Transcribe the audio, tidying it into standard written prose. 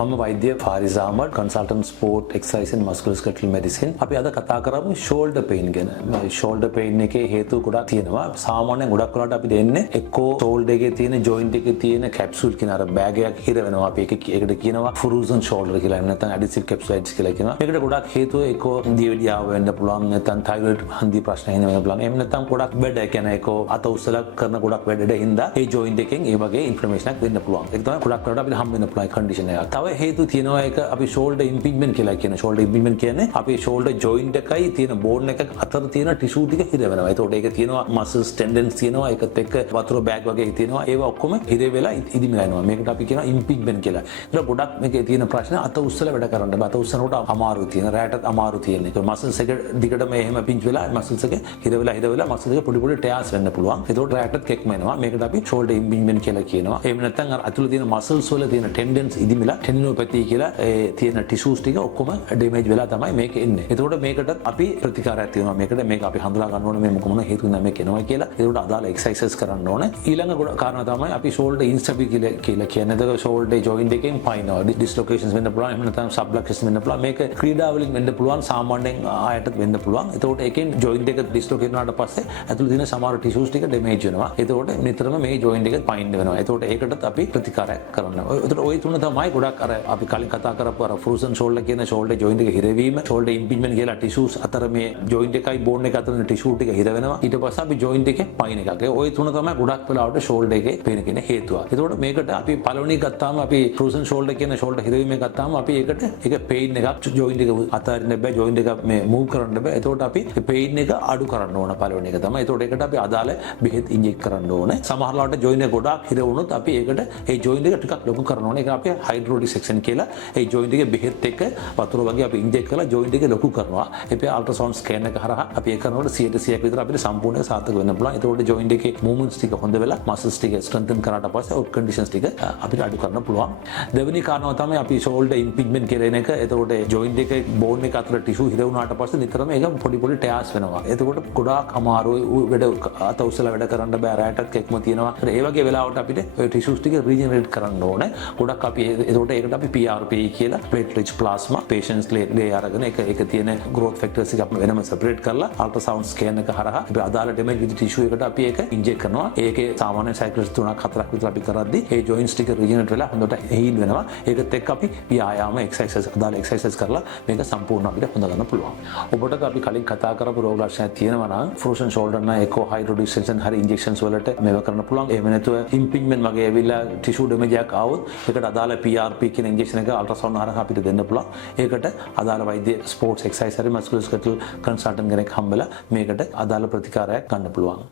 මම වෛද්‍ය Faris Ahmed consultant sport exercise and musculoskeletal medicine. අපි අද කතා කරමු ෂෝල්ඩර් පේන් ගැන. ෂෝල්ඩර් පේන් එකේ හේතු ගොඩක් තියෙනවා. සාමාන්‍යයෙන් ගොඩක් වෙලාවට අපි දෙන්නේ එක්කෝ ෂෝල්ඩර් එකේ තියෙන ජොයින්ට් එකේ තියෙන කැප්සූල් කියන අර බෑග් එකක් හිර වෙනවා. අපි ඒකට කියනවා ෆුරූසන් ෂෝල්ඩර් කියලා. එහෙම නැත්නම් ඇඩිසිව් කැප්සුලයිට්ස් කියලා කියනවා. මේකට ගොඩක් හේතුව එක්කෝ දියවැඩියාව වෙන්න පුළුවන්. නැත්නම් තයිරොයිඩ් හන්දි ප්‍රශ්න වෙන්න පුළුවන්. එහෙම නැත්නම් ගොඩක් වැඩ කියන්නේ එක්කෝ අත උස්සලා කරන ගොඩක් වැඩ හින්දා ඒ ජොයින්ට් එකෙන් ඒ වගේ ඉන්ෆ්ලමේෂන් එකක් වෙන්න පුළුවන්. ඒක තමයි ගොඩක් වෙලාවට අපිට හම් වෙන්න පුළුවන් කන්ඩිෂන් එකක්. තව හේතු තියෙනවා. ඒක අපි ෂෝල්ඩර් ඉම්පින්ජ්මන්ට් කියලා කියන ෂෝල්ඩර් ඉම්පින්ජ්මන්ට් කියන්නේ අපි ෂෝල්ඩර් ජොයින්ට් එකයි තියෙන බෝන් එක අතර තියෙන ටිෂු ටික හිර වෙනවා. ඒතකොට ඒක තියෙනවා මසල්ස් ටෙන්ඩන්ස් තියෙනවා. ඒකත් එක්ක වතුර බෑග් වගේ තියෙනවා. ඒවා ඔක්කොම හිර වෙලා ඉදිමිලා යනවා. මේකට අපි කියනවා ඉම්පින්ජ්මන්ට් කියලා. ඒක ගොඩක් මේකේ තියෙන ප්‍රශ්න අත උස්සලා වැඩ කරන්න බෑ. අත උස්සනකොට අමාරු තියෙන. රැටත් අමාරු තියෙන. ඒක මසල්ස් එක දිගටම එහෙම පින්ච් වෙලා මසල්ස් එක හිර වෙලා මසල්ස් එක පොඩි පොඩි ටයාස් වෙන්න පුළුවන්. ඒතකොට රැටත් කෙක්ම එනවා. මේකට අපි ෂෝල්ඩර් ඉම්පින්ජ්මන්ට් කියලා කියනවා. එහෙම නැත්නම් අර අතුල තියෙන මසල්ස් වල තියෙන ටෙන්ඩන්ස් ඉදිමිලා ටෙන්ඩිනෝපැති කියලා ඒ තියෙන ටිෂුස් ටික ඔක්කොම ඩැමේජ් වෙලා තමයි මේක එන්නේ. ඒතකොට මේකට අපි ප්‍රතිකාරයක් තියෙනවා. මේක අපි හඳුනා ගන්න ඕනේ මේ මොන හේතුවෙන්ද මේක එනවා කියලා. ඒකට අදාළ එක්සර්සයිසස් කරන්න ඕනේ. ඊළඟ කාරණා තමයි අපි ෂෝල්ඩර් ඉන්ස්ටැබිලිටි කියලා කියන්නේ. ඒක ෂෝල්ඩර් ජොයින්ට් එකෙන් පයින්නවා. ඩිස්ලොකේෂන්ස් වෙන්න පුළුවන්. එහෙම නැත්නම් සබ්ලක්ෂන්ස් වෙන්න පුළුවන්. මේක ක්‍රීඩා වලින් වෙන්න පුළුවන්. සාමාන්‍යයෙන් ආයතත් වෙන්න පුළුවන්. ඒතකොට ඒකෙන් ජොයින්ට් එක ඩිස්ලොකේට් වුණාට පස්සේ ඇතුළේ තියෙන සමහර ටිෂුස් ටික ඩැමේජ් වෙනවා. ඒතකොට නිතරම මේ ජොයින්ට් එක පයින් වෙනවා. ඒතකොට ඒකටත් අපි ප්‍රතිකාරයක් කරන්න. ඒතකොට ওই තුන තමයි ගොඩක් අර අපි කලින් කතා කරපු අර ෆ්‍රෝසන් ෂෝල්ඩර් කියන ෂෝල්ඩර් ජොයින්ට් එක හිරවීම, ෂෝල්ඩර් ඉම්පින්ජ්මන්ට් කියලා ටිෂුස් අතර මේ ජොයින්ට් එකයි බෝන් එක අතර ටිෂු ටික හිර වෙනවා. ඊට පස්සේ අපි ජොයින්ට් එකේ පයින් එකක්. ওই තුන තමයි ගොඩක් වෙලාවට ෂෝල්ඩර් එකේ පේන කෙන හේතුව. ඒතකොට මේකට අපි පළවෙනි ගත්තාම අපි ෆ්‍රෝසන් ෂෝල්ඩර් කියන ෂෝල්ඩර් හිරවීම ගත්තාම අපි ඒකට ඒක පේන් එකක් ජොයින්ට් එක අතරින් බෑ, ජොයින්ට් එක මේ මූව් කරන්න බෑ. ඒතකොට අපි පේන් එක අඩු කරන්න ඕන පළවෙනි එක තමයි. ඒතකොට ඒකට අපි අදාළ බෙහෙත් ඉන්ජෙක්ට් කරන්න ඕනේ. සමහර ලාට ජොයින්ට් එක ගොඩක් හිර වුණොත් අපි ඒකට ඒ ජොයින්ට් එක ටිකක් ලොකු කරන්න ඕනේ. ඒක අපි හයිඩ්‍රෝඩිසෙක්ෂන් කියලා ඒ ජොයින්ට් එකේ බෙහෙත් එක්ක වතුර වගේ අපි ඉන්ජෙක්ට් කරලා ජොයින්ට් එක ලොකු කරනවා. ඒකේ අල්ට්‍රාසවුන්ඩ් ස්කෑන් එක හරහා අපි ඒක කරනකොට 100%ක් විතර අපිට සම්පූර්ණයෙන් සාර්ථක වෙන්න පුළුවන්. ඒකෝට ජොයින්ට් එකේ මූව්මන්ට්ස් ටික හොඳ වෙලා මසල්ස් ටික ස්ට්‍රෙන්තන් කරාට පස්සේ ඔය කන්ඩිෂන්ස් ටික අපිට අඩු කරන්න පුළුවන්. දෙවෙනි කාරණාව තමයි අපි ෂෝල්ඩර් ඉම්පින්ජ්මන්ට් කියන එක. ඒකෝට ජොයින්ට් එකේ බෝන් එක අතර ටිෂු හිර වුණාට පස්සේ නිතරම ඒක පොඩි පොඩි ටයාස් වෙනවා. ඒකෝට ගොඩාක් අමාරුයි වැඩ අත උස්සලා වැඩ කරන්න බෑ. රැටත් කෙක්ම තියෙනවා. ඒ වගේ වෙලාවට අපිට ඔය ටිෂුස් ටික රීජනරේට් කරන්න ඕනේ. ගොඩක් අපි ඒකට අපි PRP කියලා platelet rich plasma patients ලේ අරගෙන ඒක තියෙන growth factors එක අපි වෙනම separate කරලා ultrasound scan එක හරහා අපි අදාළ damage with tissue එකට අපි ඒක inject කරනවා. ඒකේ සාමාන්‍ය cycles 3-4ක් විතර අපි කරද්දී ඒ joints ටික regenerate වෙලා හොඳට heal වෙනවා. ඒකත් එක්ක අපි ව්‍යායාම exercise අදාළ exercise කරලා මේක සම්පූර්ණ අපිට හොඳ ගන්න පුළුවන්. ඔබට අපි කලින් කතා කරපු රෝග ලක්ෂණ තියෙනවා නම් frozen shoulder නම් echo hydrodissection හරි injections වලට මේව කරන්න පුළුවන්. එහෙම නැතුව impingement වගේ ඇවිල්ලා tissue damage එකක් ආවොත් ඒකට අදාළ PRP කියන injection එක ultrasound හරහා අපිට දෙන්න පුළුවන්. ඒකට අදාළ වෛද්‍ය ස්පෝර්ට්ස් එක්සර්සයිස් හරි මස්කුලෝස්කෙලටල් කන්සල්ටන්ට් කෙනෙක් හම්බෙලා මේකට අදාළ ප්‍රතිකාරයක් ගන්න පුළුවන්.